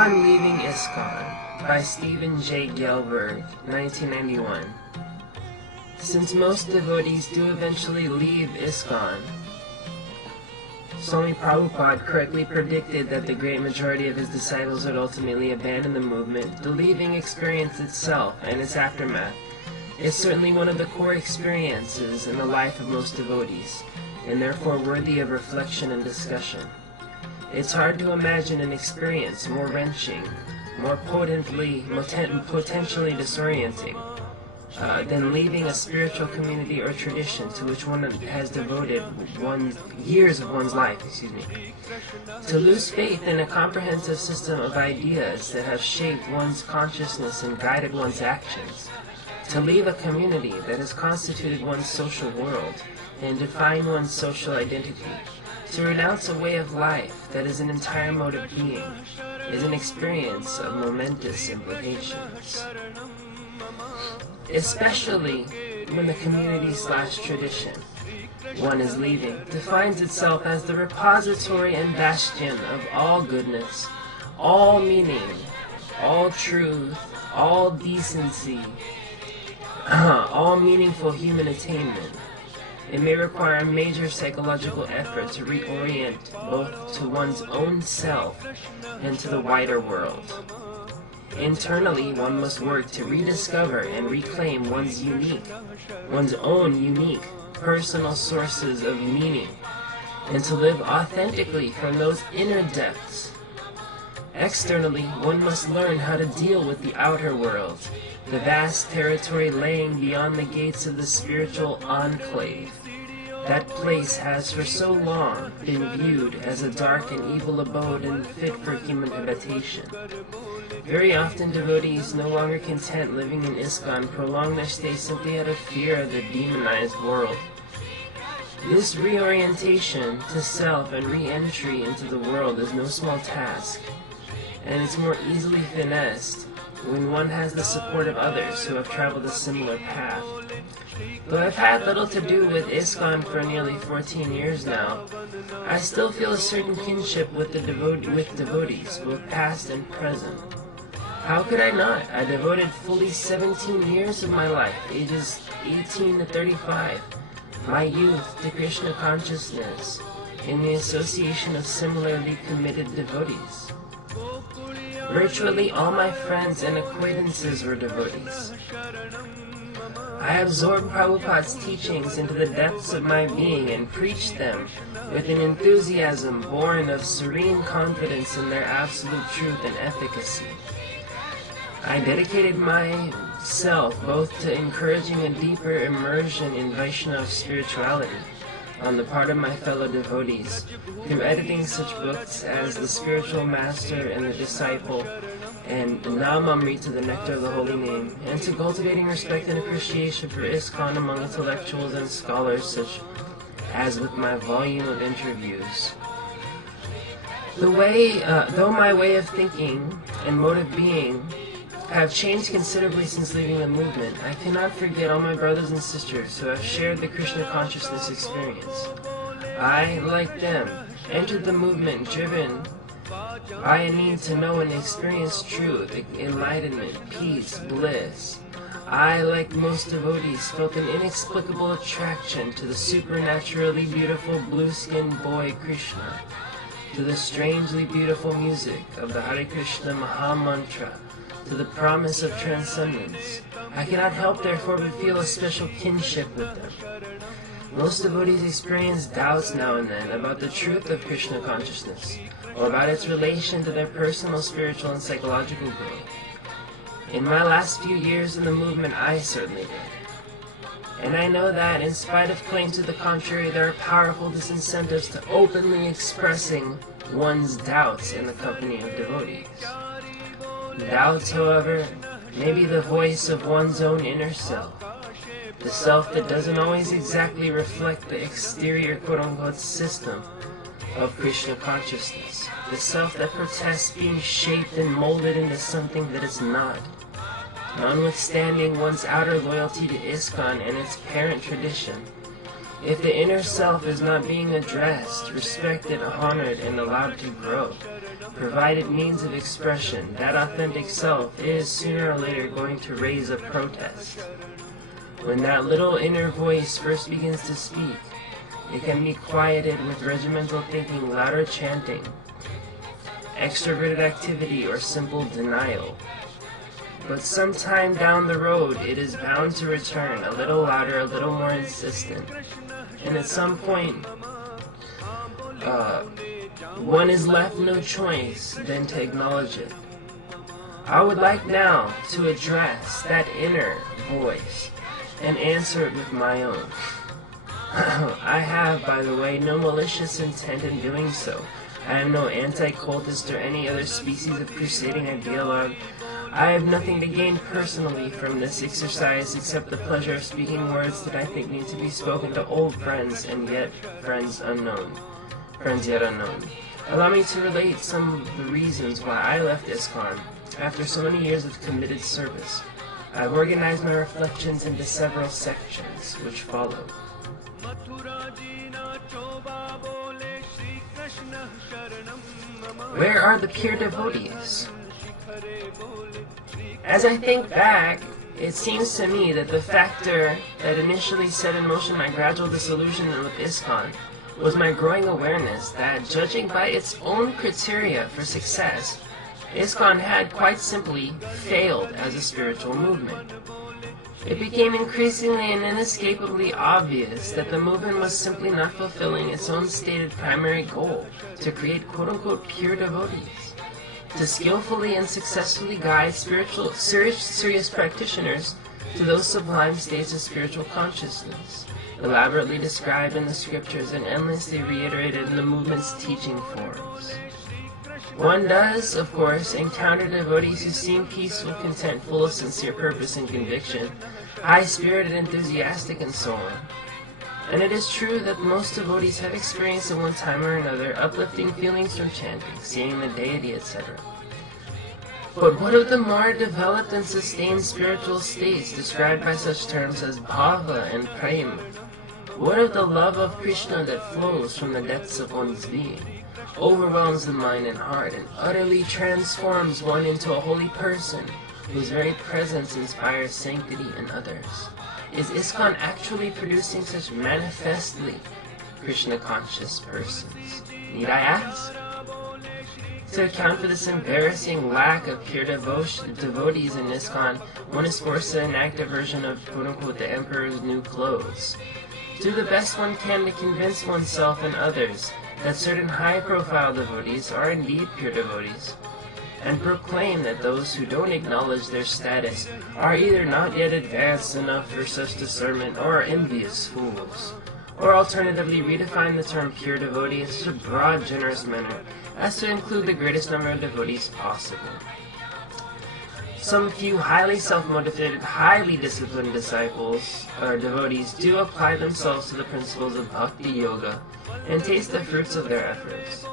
Upon leaving ISKCON by Stephen J. Gelberg, 1991. Since most devotees do eventually leave ISKCON, Swami Prabhupada correctly predicted that the great majority of his disciples would ultimately abandon the movement. The leaving experience itself and its aftermath is certainly one of the core experiences in the life of most devotees, and therefore worthy of reflection and discussion. It's hard to imagine an experience more wrenching, more potentially disorienting, than leaving a spiritual community or tradition to which one has devoted years of one's life. To lose faith in a comprehensive system of ideas that have shaped one's consciousness and guided one's actions. To leave a community that has constituted one's social world and defined one's social identity. To renounce a way of life that is an entire mode of being is an experience of momentous implications. Especially when the community/tradition one is leaving defines itself as the repository and bastion of all goodness, all meaning, all truth, all decency, all meaningful human attainment. It may require a major psychological effort to reorient both to one's own self and to the wider world. Internally, one must work to rediscover and reclaim one's own unique, personal sources of meaning, and to live authentically from those inner depths. Externally, one must learn how to deal with the outer world, the vast territory laying beyond the gates of the spiritual enclave. That place has for so long been viewed as a dark and evil abode unfit for human habitation. Very often devotees, no longer content living in ISKCON, prolong their stay simply out of fear of the demonized world. This reorientation to self and re-entry into the world is no small task, and it's more easily finessed when one has the support of others who have traveled a similar path. Though I've had little to do with ISKCON for nearly 14 years now, I still feel a certain kinship with devotees, both past and present. How could I not? I devoted fully 17 years of my life, ages 18 to 35, my youth to Krishna consciousness, in the association of similarly committed devotees. Virtually all my friends and acquaintances were devotees. I absorbed Prabhupada's teachings into the depths of my being and preached them with an enthusiasm born of serene confidence in their absolute truth and efficacy. I dedicated myself both to encouraging a deeper immersion in Vaishnava spirituality on the part of my fellow devotees, through editing such books as The Spiritual Master and the Disciple, and Namamrita, the Nectar of the Holy Name, and to cultivating respect and appreciation for ISKCON among intellectuals and scholars, such as with my volume of interviews. Though my way of thinking and mode of being have changed considerably since leaving the movement, I cannot forget all my brothers and sisters who have shared the Krishna consciousness experience. I, like them, entered the movement driven by a need to know and experience truth, enlightenment, peace, bliss. I, like most devotees, felt an inexplicable attraction to the supernaturally beautiful blue-skinned boy Krishna, to the strangely beautiful music of the Hare Krishna Maha Mantra, to the promise of transcendence. I cannot help, therefore, but feel a special kinship with them. Most devotees experience doubts now and then about the truth of Krishna consciousness, or about its relation to their personal spiritual and psychological growth. In my last few years in the movement, I certainly did. And I know that, in spite of claims to the contrary, there are powerful disincentives to openly expressing one's doubts in the company of devotees. Doubts, however, may be the voice of one's own inner self, the self that doesn't always exactly reflect the exterior quote-unquote system of Krishna consciousness, the self that protests being shaped and molded into something that is not. Notwithstanding one's outer loyalty to ISKCON and its parent tradition, if the inner self is not being addressed, respected, honored, and allowed to grow, provided means of expression, that authentic self is sooner or later going to raise a protest. When that little inner voice first begins to speak, it can be quieted with regimental thinking, louder chanting, extroverted activity, or simple denial. But sometime down the road, it is bound to return, a little louder, a little more insistent. And at some point, one is left no choice than to acknowledge it. I would like now to address that inner voice and answer it with my own. I have, by the way, no malicious intent in doing so. I am no anti-cultist or any other species of crusading ideologue. I have nothing to gain personally from this exercise except the pleasure of speaking words that I think need to be spoken to old friends and yet friends yet unknown. Allow me to relate some of the reasons why I left ISKCON after so many years of committed service. I've organized my reflections into several sections, which follow. Where are the pure devotees? As I think back, it seems to me that the factor that initially set in motion my gradual disillusionment with ISKCON was my growing awareness that, judging by its own criteria for success, ISKCON had quite simply failed as a spiritual movement. It became increasingly and inescapably obvious that the movement was simply not fulfilling its own stated primary goal, to create quote-unquote pure devotees, to skillfully and successfully guide serious practitioners to those sublime states of spiritual consciousness, elaborately described in the scriptures and endlessly reiterated in the movement's teaching forms. One does, of course, encounter devotees who seem peaceful, content, full of sincere purpose and conviction, high-spirited, enthusiastic, and so on. And it is true that most devotees have experienced at one time or another uplifting feelings from chanting, seeing the deity, etc. But what of the more developed and sustained spiritual states described by such terms as bhava and prema? What of the love of Krishna that flows from the depths of one's being, overwhelms the mind and heart, and utterly transforms one into a holy person whose very presence inspires sanctity in others? Is ISKCON actually producing such manifestly Krishna-conscious persons? Need I ask? To account for this embarrassing lack of pure devotees in ISKCON, one is forced to enact a version of quote-unquote the emperor's new clothes. Do the best one can to convince oneself and others that certain high-profile devotees are indeed pure devotees, and proclaim that those who don't acknowledge their status are either not yet advanced enough for such discernment or are envious fools, or alternatively redefine the term pure devotee in such a broad, generous manner as to include the greatest number of devotees possible. Some few highly self-motivated, highly disciplined disciples or devotees do apply themselves to the principles of bhakti yoga and taste the fruits of their efforts.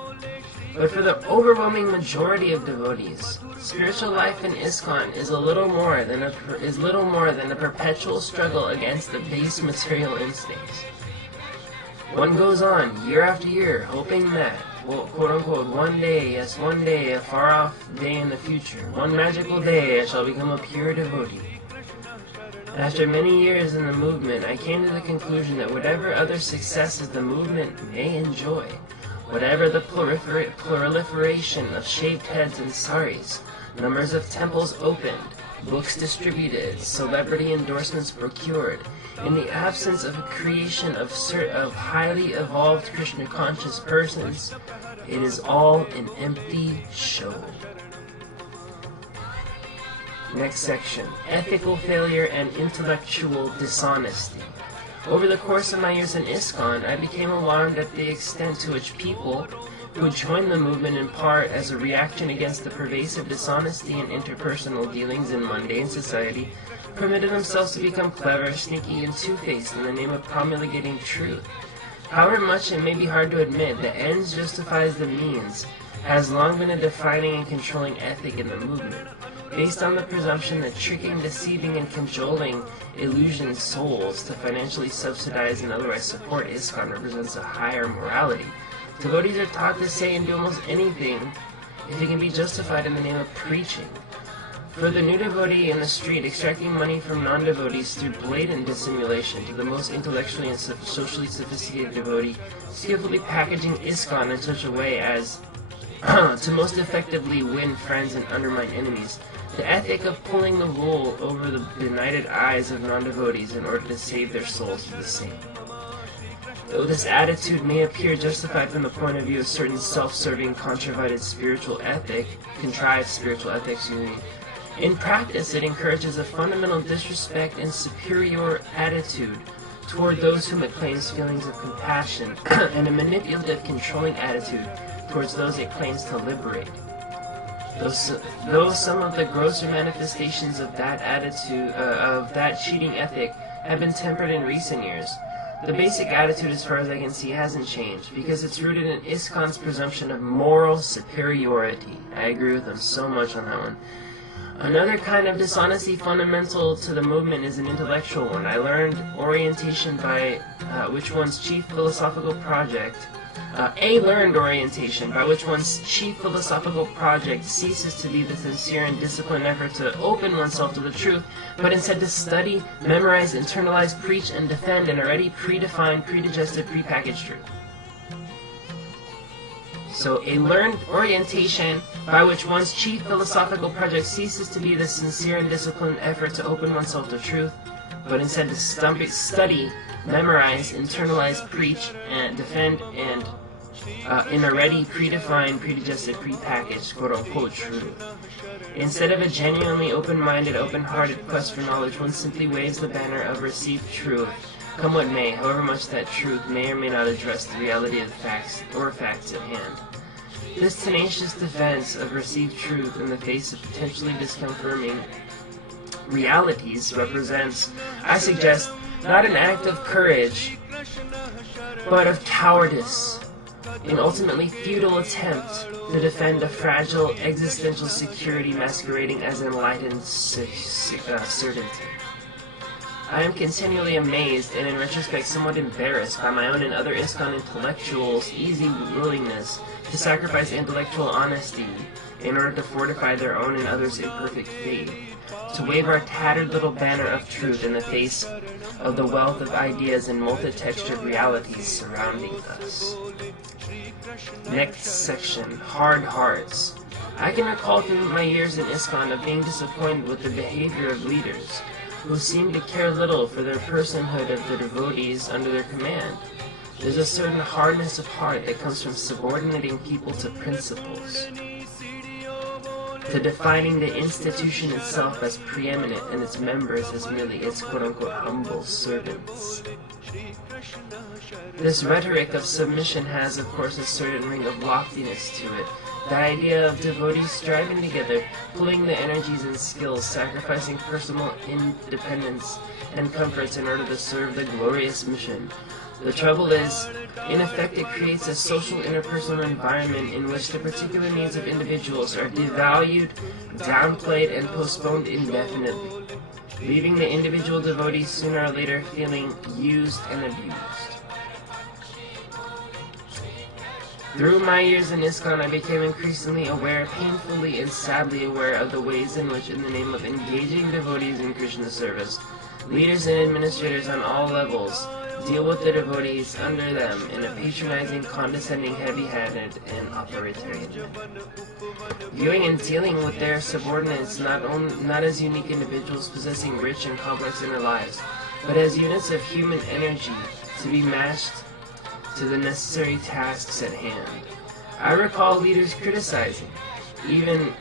But for the overwhelming majority of devotees, spiritual life in ISKCON is little more than a perpetual struggle against the base material instincts. One goes on year after year, hoping that, well, quote-unquote, one day, yes, one day, a far-off day in the future, one magical day, I shall become a pure devotee. After many years in the movement, I came to the conclusion that whatever other successes the movement may enjoy, whatever the proliferation of shaved heads and saris, numbers of temples opened, books distributed, celebrity endorsements procured, in the absence of a creation of highly evolved Krishna-conscious persons, it is all an empty show. Next section, ethical failure and intellectual dishonesty. Over the course of my years in ISKCON, I became alarmed at the extent to which people who joined the movement in part as a reaction against the pervasive dishonesty in interpersonal dealings in mundane society permitted themselves to become clever, sneaky, and two-faced in the name of promulgating truth. However much it may be hard to admit, the ends justifies the means has long been a defining and controlling ethic in the movement, based on the presumption that tricking, deceiving, and cajoling illusion souls to financially subsidize and otherwise support ISKCON represents a higher morality. Devotees are taught to say and do almost anything if it can be justified in the name of preaching. For the new devotee in the street, extracting money from non-devotees through blatant dissimulation, to the most intellectually and socially sophisticated devotee, skillfully packaging ISKCON in such a way as to most effectively win friends and undermine enemies. The ethic of pulling the wool over the benighted eyes of non-devotees in order to save their souls to the same. Though this attitude may appear justified from the point of view of certain self-serving, contrived spiritual ethics, in practice it encourages a fundamental disrespect and superior attitude toward those whom it claims feelings of compassion, and a manipulative, controlling attitude towards those it claims to liberate. Though some of the grosser manifestations of that attitude, of that cheating ethic, have been tempered in recent years, the basic attitude, as far as I can see, hasn't changed, because it's rooted in ISKCON's presumption of moral superiority. I agree with them so much on that one. Another kind of dishonesty fundamental to the movement is an intellectual one. I learned orientation by which one's chief philosophical project ceases to be the sincere and disciplined effort to open oneself to the truth, but instead to study, memorize, internalize, preach, and defend an already predefined, predigested, prepackaged truth. So, a learned orientation by which one's chief philosophical project ceases to be the sincere and disciplined effort to open oneself to truth, but instead to study, memorize, internalize, preach, and defend an already predefined, predigested, prepackaged, quote-unquote, truth. Instead of a genuinely open-minded, open-hearted quest for knowledge, one simply waves the banner of received truth, come what may, however much that truth may or may not address the reality of facts at hand. This tenacious defense of received truth in the face of potentially disconfirming realities represents, I suggest, not an act of courage, but of cowardice, an ultimately futile attempt to defend a fragile existential security masquerading as enlightened certainty. I am continually amazed and in retrospect somewhat embarrassed by my own and other ISKCON intellectuals' easy willingness to sacrifice intellectual honesty in order to fortify their own and others' imperfect faith, to wave our tattered little banner of truth in the face of the wealth of ideas and multi-textured realities surrounding us. Next section, hard hearts. I can recall through my years in ISKCON of being disappointed with the behavior of leaders who seem to care little for the personhood of the devotees under their command. There's a certain hardness of heart that comes from subordinating people to principles, to defining the institution itself as preeminent and its members as merely its quote-unquote humble servants. This rhetoric of submission has, of course, a certain ring of loftiness to it. The idea of devotees striving together, pooling the energies and skills, sacrificing personal independence and comforts in order to serve the glorious mission. The trouble is, in effect, it creates a social interpersonal environment in which the particular needs of individuals are devalued, downplayed, and postponed indefinitely, leaving the individual devotees sooner or later feeling used and abused. Through my years in ISKCON, I became increasingly aware, painfully and sadly aware, of the ways in which, in the name of engaging devotees in Krishna service, leaders and administrators on all levels deal with the devotees under them in a patronizing, condescending, heavy-handed, and authoritarian manner. Viewing and dealing with their subordinates not as unique individuals possessing rich and complex inner lives, but as units of human energy to be matched to the necessary tasks at hand. I recall leaders criticizing, even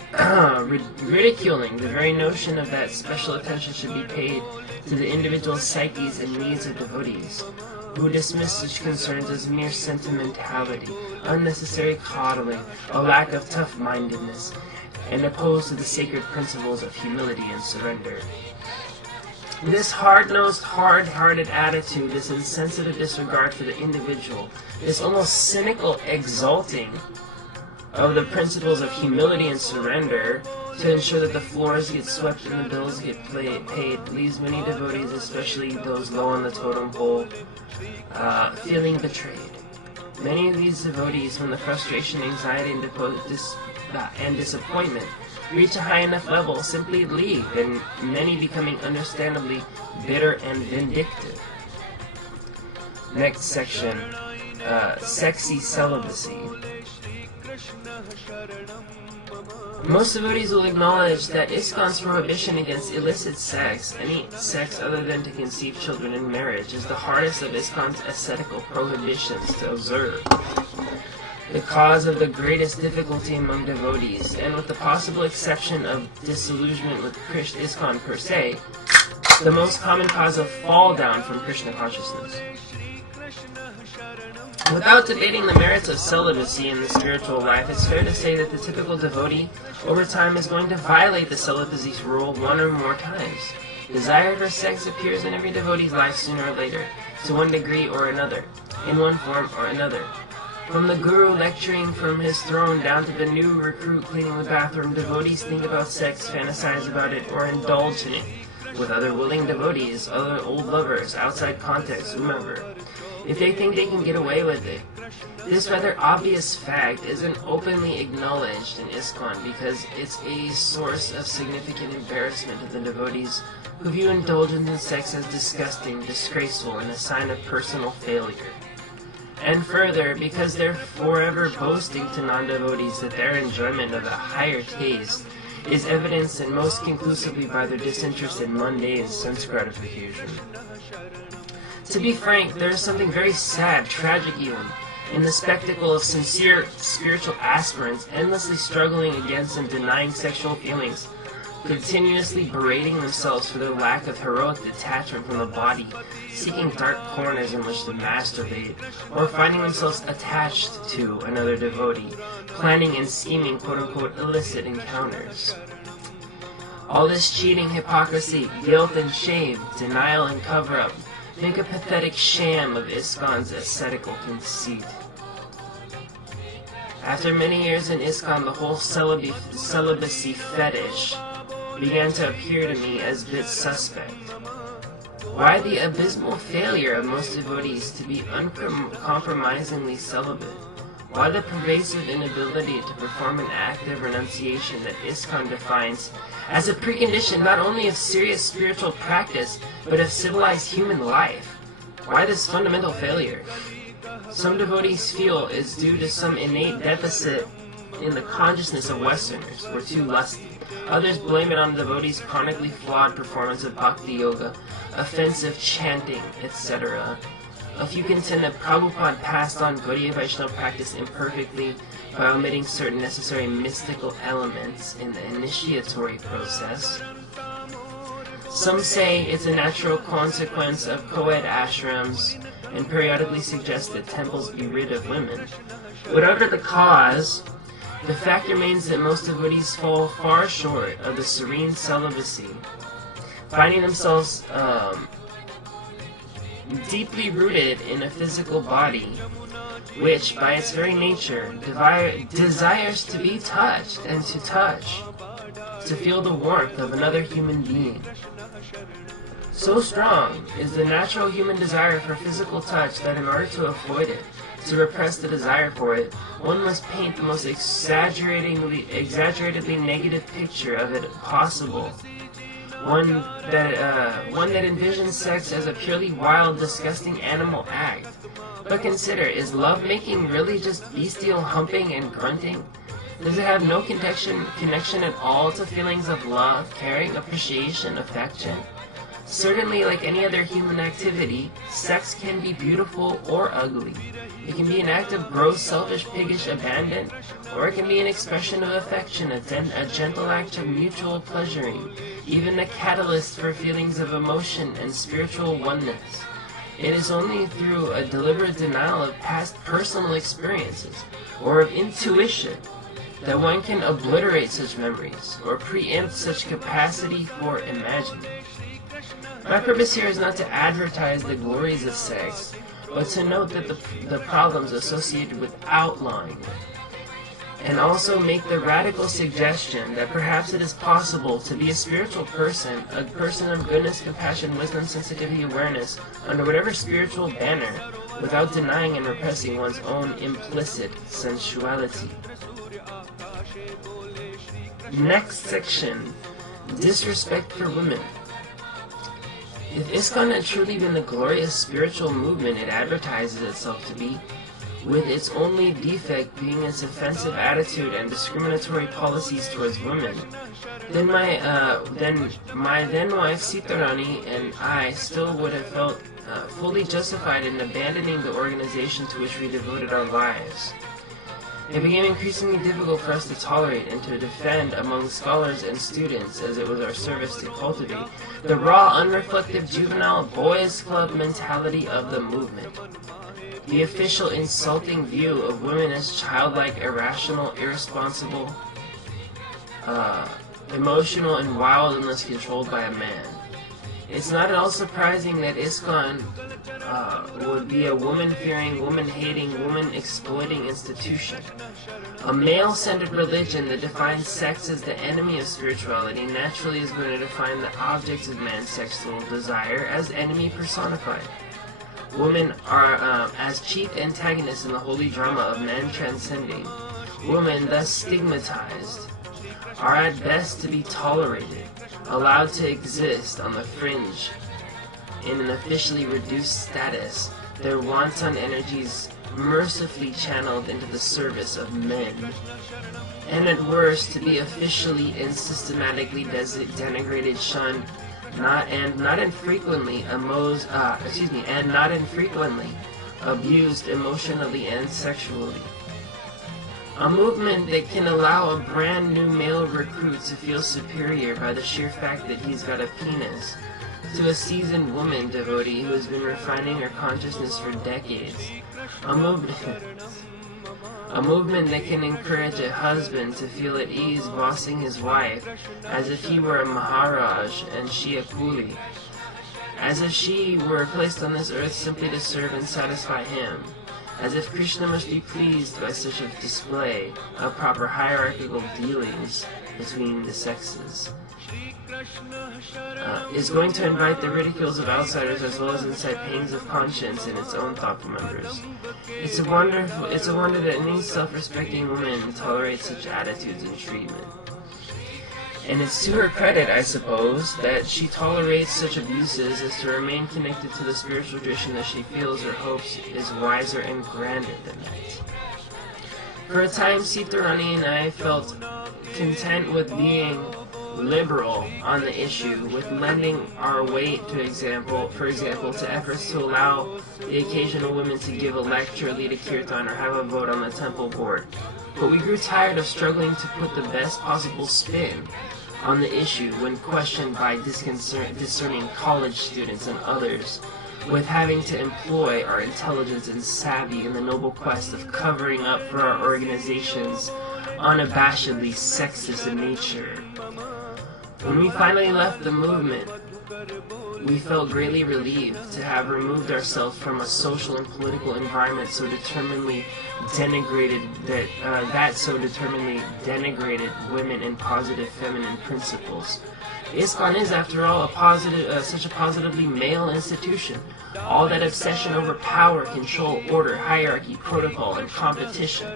ridiculing the very notion of that special attention should be paid to the individual psyches and needs of devotees, who dismiss such concerns as mere sentimentality, unnecessary coddling, a lack of tough-mindedness, and opposed to the sacred principles of humility and surrender. This hard-nosed, hard-hearted attitude, this insensitive disregard for the individual, this almost cynical exalting of the principles of humility and surrender to ensure that the floors get swept and the bills get paid, leaves many devotees, especially those low on the totem pole, feeling betrayed. Many of these devotees, when the frustration, anxiety, and disappointment reach a high enough level, simply leave, and many becoming understandably bitter and vindictive. Next section, sexy celibacy. Most devotees will acknowledge that ISKCON's prohibition against illicit sex, any sex other than to conceive children in marriage, is the hardest of ISKCON's ascetical prohibitions to observe. The cause of the greatest difficulty among devotees, and with the possible exception of disillusionment with ISKCON per se, the most common cause of fall down from Krishna consciousness. Without debating the merits of celibacy in the spiritual life, it's fair to say that the typical devotee over time is going to violate the celibacy's rule one or more times. Desire for sex appears in every devotee's life sooner or later, to one degree or another, in one form or another. From the guru lecturing from his throne down to the new recruit cleaning the bathroom, devotees think about sex, fantasize about it, or indulge in it with other willing devotees, other old lovers, outside context, whomever, if they think they can get away with it. This rather obvious fact isn't openly acknowledged in ISKCON because it's a source of significant embarrassment to the devotees who view indulgence in sex as disgusting, disgraceful, and a sign of personal failure. And further, because they're forever boasting to non-devotees that their enjoyment of a higher taste is evidenced and most conclusively by their disinterest in mundane sense gratification. To be frank, there is something very sad, tragic even, in the spectacle of sincere spiritual aspirants endlessly struggling against and denying sexual feelings, continuously berating themselves for their lack of heroic detachment from the body, seeking dark corners in which to masturbate, or finding themselves attached to another devotee, planning and scheming quote-unquote illicit encounters. All this cheating, hypocrisy, guilt and shame, denial and cover-up, make a pathetic sham of ISKCON's ascetical conceit. After many years in ISKCON, the whole celibacy fetish began to appear to me as a bit suspect. Why the abysmal failure of most devotees to be uncompromisingly celibate? Why the pervasive inability to perform an act of renunciation that ISKCON defines as a precondition not only of serious spiritual practice, but of civilized human life? Why this fundamental failure? Some devotees feel is due to some innate deficit in the consciousness of Westerners, we're too lusty. Others blame it on the devotees' chronically flawed performance of bhakti yoga, offensive chanting, etc. A few contend that Prabhupada passed on gaudiya Vaishnava practice imperfectly by omitting certain necessary mystical elements in the initiatory process. Some say it's a natural consequence of co-ed ashrams and periodically suggest that temples be rid of women. Whatever the cause, the fact remains that most devotees fall far short of the serene celibacy, finding themselves deeply rooted in a physical body, which, by its very nature, desires to be touched and to touch, to feel the warmth of another human being. So strong is the natural human desire for physical touch that in order to avoid it, to repress the desire for it, one must paint the most exaggeratedly negative picture of it possible. One that envisions sex as a purely wild, disgusting animal act. But consider, is lovemaking really just bestial humping and grunting? Does it have no connection at all to feelings of love, caring, appreciation, affection? Certainly, like any other human activity, sex can be beautiful or ugly. It can be an act of gross, selfish, piggish abandon, or it can be an expression of affection, a gentle act of mutual pleasuring, even a catalyst for feelings of emotion and spiritual oneness. It is only through a deliberate denial of past personal experiences, or of intuition, that one can obliterate such memories, or preempt such capacity for imagining. My purpose here is not to advertise the glories of sex, but to note that the problems associated with outlawing it, and also make the radical suggestion that perhaps it is possible to be a spiritual person, a person of goodness, compassion, wisdom, sensitivity, awareness, under whatever spiritual banner, without denying and repressing one's own implicit sensuality. Next section, disrespect for women. If ISKCON had truly been the glorious spiritual movement it advertises itself to be, with its only defect being its offensive attitude and discriminatory policies towards women, then my then wife Sitarani and I still would have felt fully justified in abandoning the organization to which we devoted our lives. It became increasingly difficult for us to tolerate and to defend among scholars and students, as it was our service to cultivate, the raw, unreflective, juvenile boys' club mentality of the movement. The official insulting view of women as childlike, irrational, irresponsible, emotional, and wild unless controlled by a man. It's not at all surprising that ISKCON would be a woman-fearing, woman-hating, woman-exploiting institution. A male-centered religion that defines sex as the enemy of spirituality naturally is going to define the objects of man's sexual desire as enemy personified. Women are as chief antagonists in the holy drama of man transcending. Women, thus stigmatized, are at best to be tolerated, allowed to exist on the fringe in an officially reduced status, their wanton energies mercifully channeled into the service of men, and at worst to be officially and systematically denigrated, shunned, not infrequently abused emotionally and sexually. A movement that can allow a brand new male recruit to feel superior by the sheer fact that he's got a penis, to a seasoned woman devotee who has been refining her consciousness for decades. A movement that can encourage a husband to feel at ease bossing his wife as if he were a Maharaj and she a coolie, as if she were placed on this earth simply to serve and satisfy him, as if Krishna must be pleased by such a display of proper hierarchical dealings between the sexes, is going to invite the ridicules of outsiders as well as incite pangs of conscience in its own thoughtful members. It's a wonder that any self-respecting woman tolerates such attitudes and treatment. And it's to her credit, I suppose, that she tolerates such abuses as to remain connected to the spiritual tradition that she feels or hopes is wiser and grander than that. For a time, Sitarani and I felt content with being liberal on the issue, with lending our weight, for example, to efforts to allow the occasional women to give a lecture, lead a kirtan, or have a vote on the temple board. But we grew tired of struggling to put the best possible spin on the issue when questioned by discerning college students and others, with having to employ our intelligence and savvy in the noble quest of covering up for our organization's unabashedly sexist nature. When we finally left the movement, we felt greatly relieved to have removed ourselves from a social and political environment so determinedly denigrated women and positive feminine principles. ISKCON is, after all, such a positively male institution. All that obsession over power, control, order, hierarchy, protocol, and competition,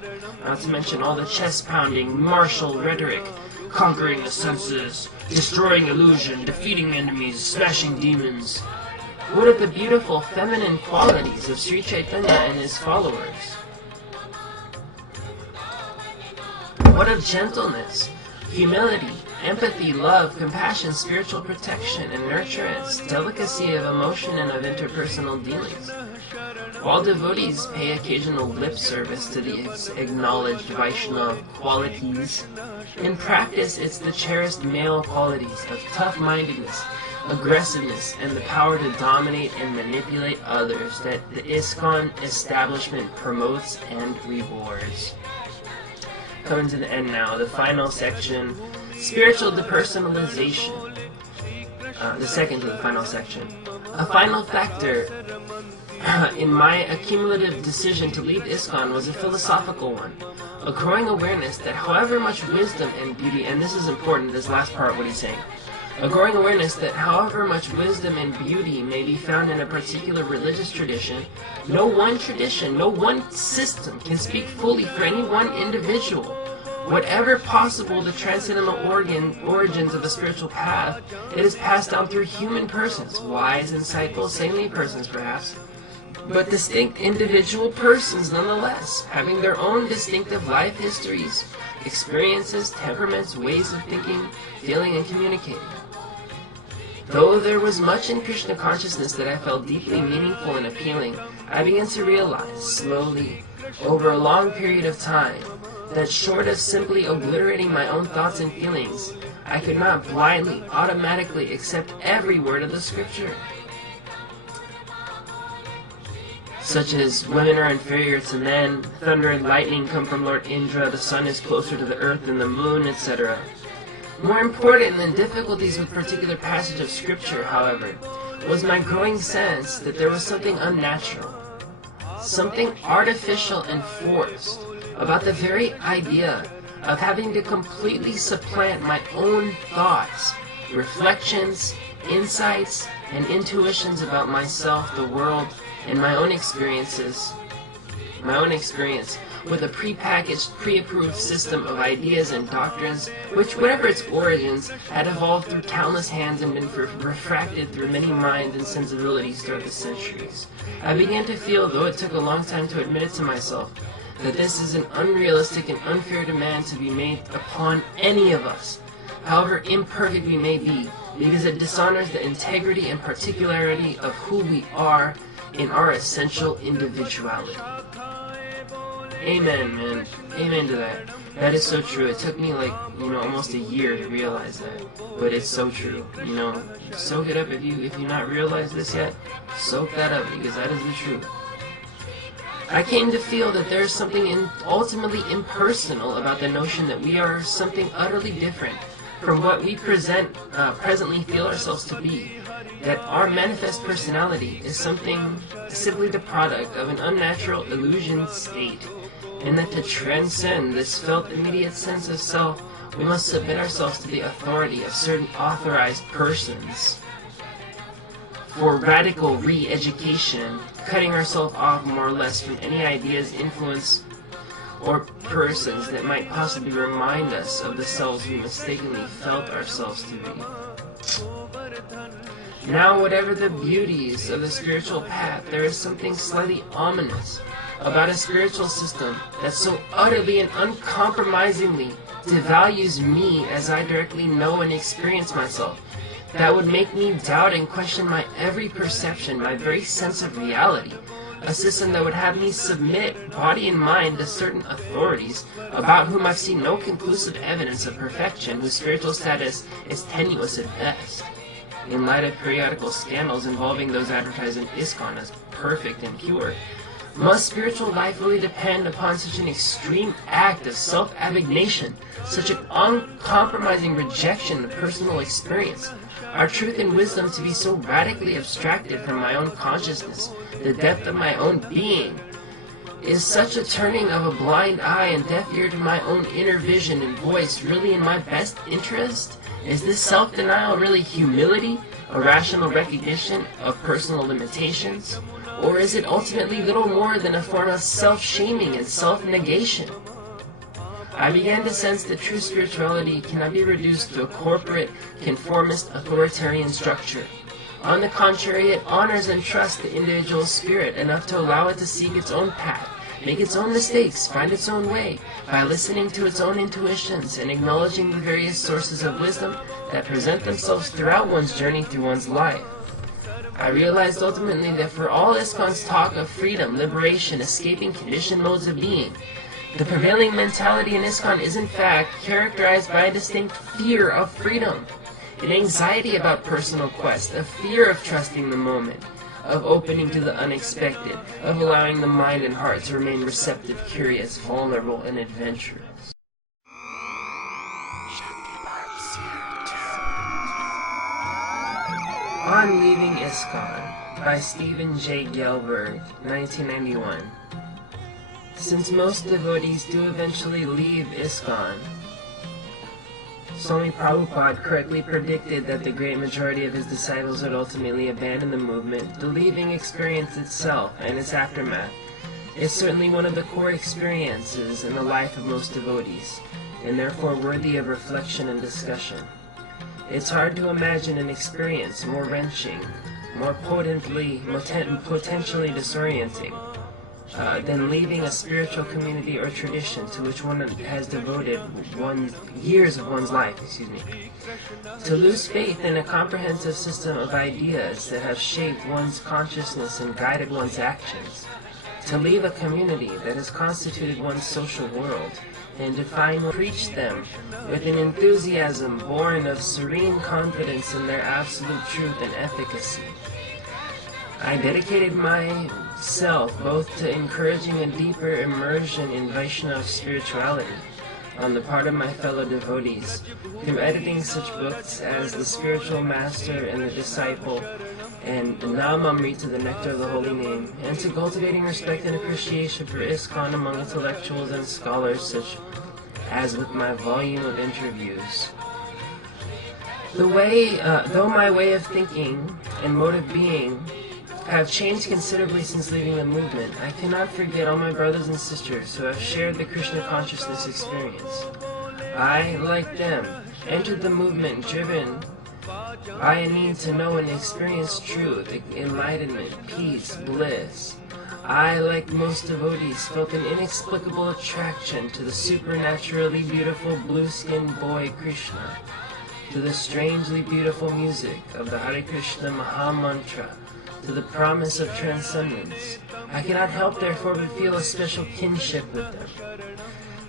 not to mention all the chest-pounding, martial rhetoric, conquering the senses, destroying illusion, defeating enemies, smashing demons. What of the beautiful feminine qualities of Sri Chaitanya and his followers? What of gentleness, humility, empathy, love, compassion, spiritual protection and nurturance, delicacy of emotion and of interpersonal dealings? While devotees pay occasional lip service to the acknowledged Vaishnava qualities, in practice it's the cherished male qualities of tough-mindedness, aggressiveness, and the power to dominate and manipulate others that the ISKCON establishment promotes and rewards. Coming to the end now, the final section, spiritual depersonalization. The second to the final section. A final factor in my accumulative decision to leave ISKCON was a philosophical one, a growing awareness that however much wisdom and beauty, and this is important, this last part, what he's saying, A growing awareness that however much wisdom and beauty may be found in a particular religious tradition, no one system can speak fully for any one individual. Whatever possible the transcendental origins of the spiritual path, it is passed down through human persons, wise, insightful, saintly persons perhaps, but distinct individual persons nonetheless, having their own distinctive life histories, experiences, temperaments, ways of thinking, feeling, and communicating. Though there was much in Krishna consciousness that I felt deeply meaningful and appealing, I began to realize, slowly, over a long period of time, that short of simply obliterating my own thoughts and feelings, I could not blindly, automatically accept every word of the scripture. Such as, women are inferior to men, thunder and lightning come from Lord Indra, the sun is closer to the earth than the moon, etc. More important than difficulties with particular passage of scripture, however, was my growing sense that there was something unnatural, something artificial and forced, about the very idea of having to completely supplant my own thoughts, reflections, insights, and intuitions about myself, the world, and my own experience with a prepackaged, pre-approved system of ideas and doctrines which, whatever its origins, had evolved through countless hands and been refracted through many minds and sensibilities throughout the centuries. I began to feel, though it took a long time to admit it to myself, that this is an unrealistic and unfair demand to be made upon any of us, however imperfect we may be, because it dishonors the integrity and particularity of who we are in our essential individuality. Amen, man. Amen to that. That is so true. It took me almost a year to realize that, but it's so true. Soak it up if you not realized this yet. Soak that up, because that is the truth. I came to feel that there is something ultimately impersonal about the notion that we are something utterly different from what we presently feel ourselves to be. That our manifest personality is something simply the product of an unnatural illusion state, and that to transcend this felt immediate sense of self, we must submit ourselves to the authority of certain authorized persons for radical re-education, cutting ourselves off more or less from any ideas, influence, or persons that might possibly remind us of the selves we mistakenly felt ourselves to be. Now, whatever the beauties of the spiritual path, there is something slightly ominous about a spiritual system that so utterly and uncompromisingly devalues me as I directly know and experience myself, that would make me doubt and question my every perception, my very sense of reality. A system that would have me submit body and mind to certain authorities about whom I've seen no conclusive evidence of perfection, whose spiritual status is tenuous at best, in light of periodical scandals involving those advertised in ISKCON as perfect and pure. Must spiritual life really depend upon such an extreme act of self-abnegation, such an uncompromising rejection of personal experience? Are truth and wisdom to be so radically abstracted from my own consciousness, the depth of my own being? Is such a turning of a blind eye and deaf ear to my own inner vision and voice really in my best interest? Is this self-denial really humility, a rational recognition of personal limitations? Or is it ultimately little more than a form of self-shaming and self-negation? I began to sense that true spirituality cannot be reduced to a corporate, conformist, authoritarian structure. On the contrary, it honors and trusts the individual spirit enough to allow it to seek its own path, make its own mistakes, find its own way, by listening to its own intuitions and acknowledging the various sources of wisdom that present themselves throughout one's journey through one's life. I realized ultimately that for all ISKCON's talk of freedom, liberation, escaping conditioned modes of being, the prevailing mentality in ISKCON is in fact characterized by a distinct fear of freedom, an anxiety about personal quest, a fear of trusting the moment, of opening to the unexpected, of allowing the mind and heart to remain receptive, curious, vulnerable, and adventurous. On Leaving ISKCON by Stephen J. Gelberg, 1991. Since most devotees do eventually leave ISKCON, Swami Prabhupada correctly predicted that the great majority of his disciples would ultimately abandon the movement. The leaving experience itself and its aftermath is certainly one of the core experiences in the life of most devotees, and therefore worthy of reflection and discussion. It's hard to imagine an experience more wrenching, more potentially disorienting, than leaving a spiritual community or tradition to which one has devoted years of one's life. To lose faith in a comprehensive system of ideas that have shaped one's consciousness and guided one's actions. To leave a community that has constituted one's social world and preach them with an enthusiasm born of serene confidence in their absolute truth and efficacy. I dedicated myself both to encouraging a deeper immersion in Vaishnava spirituality on the part of my fellow devotees, through editing such books as The Spiritual Master and the Disciple, and Namamrita, the Nectar of the Holy Name, and to cultivating respect and appreciation for ISKCON among intellectuals and scholars, such as with my volume of interviews. Though my way of thinking and mode of being have changed considerably since leaving the movement, I cannot forget all my brothers and sisters who have shared the Krishna consciousness experience. I, like them, entered the movement driven by a need to know and experience truth, enlightenment, peace, bliss. I, like most devotees, felt an inexplicable attraction to the supernaturally beautiful blue-skinned boy Krishna, to the strangely beautiful music of the Hare Krishna Maha Mantra, to the promise of transcendence. I cannot help, therefore, but feel a special kinship with them.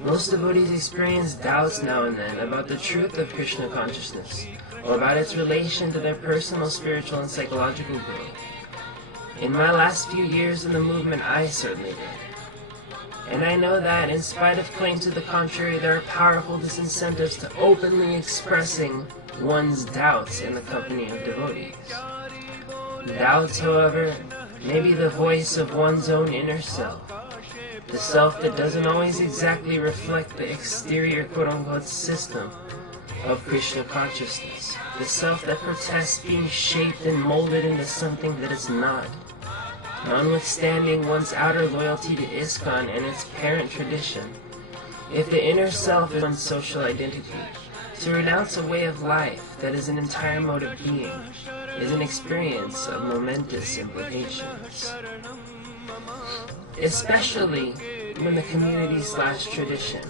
Most devotees experience doubts now and then about the truth of Krishna consciousness, or about its relation to their personal spiritual and psychological growth. In my last few years in the movement, I certainly did. And I know that, in spite of claims to the contrary, there are powerful disincentives to openly expressing one's doubts in the company of devotees. Doubts, however, may be the voice of one's own inner self, the self that doesn't always exactly reflect the exterior quote-unquote system of Krishna consciousness, the self that protests being shaped and molded into something that it's not. Notwithstanding one's outer loyalty to ISKCON and its parent tradition, if the inner self is one's social identity, to renounce a way of life that is an entire mode of being is an experience of momentous implications. Especially when the community/tradition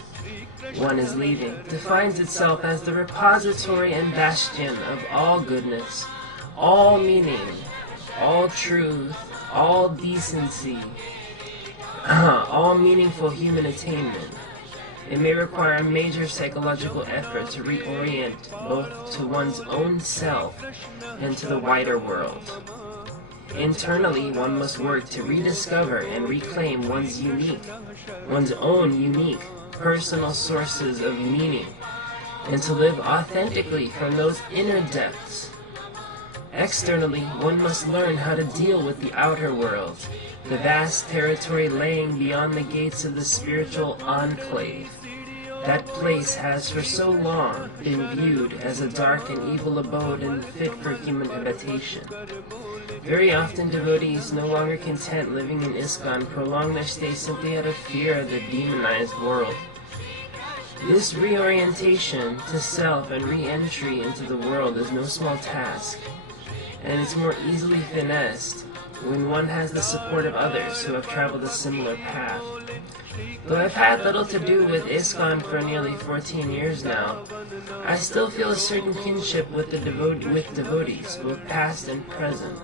one is leaving defines itself as the repository and bastion of all goodness, all meaning, all truth, all decency, all meaningful human attainment. It may require a major psychological effort to reorient both to one's own self and to the wider world. Internally, one must work to rediscover and reclaim one's own unique, personal sources of meaning, and to live authentically from those inner depths. Externally, one must learn how to deal with the outer world, the vast territory laying beyond the gates of the spiritual enclave. That place has for so long been viewed as a dark and evil abode unfit for human habitation. Very often devotees, no longer content living in ISKCON, prolong their stay simply out of fear of the demonized world. This reorientation to self and re-entry into the world is no small task, and it's more easily finessed when one has the support of others who have traveled a similar path. Though I've had little to do with ISKCON for nearly 14 years now, I still feel a certain kinship with devotees, both past and present.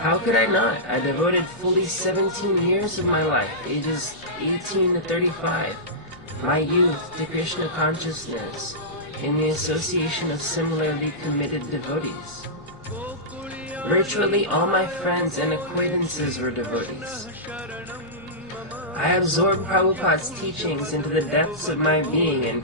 How could I not? I devoted fully 17 years of my life, ages 18 to 35, my youth to Krishna consciousness, in the association of similarly committed devotees. Virtually all my friends and acquaintances were devotees. I absorbed Prabhupada's teachings into the depths of my being and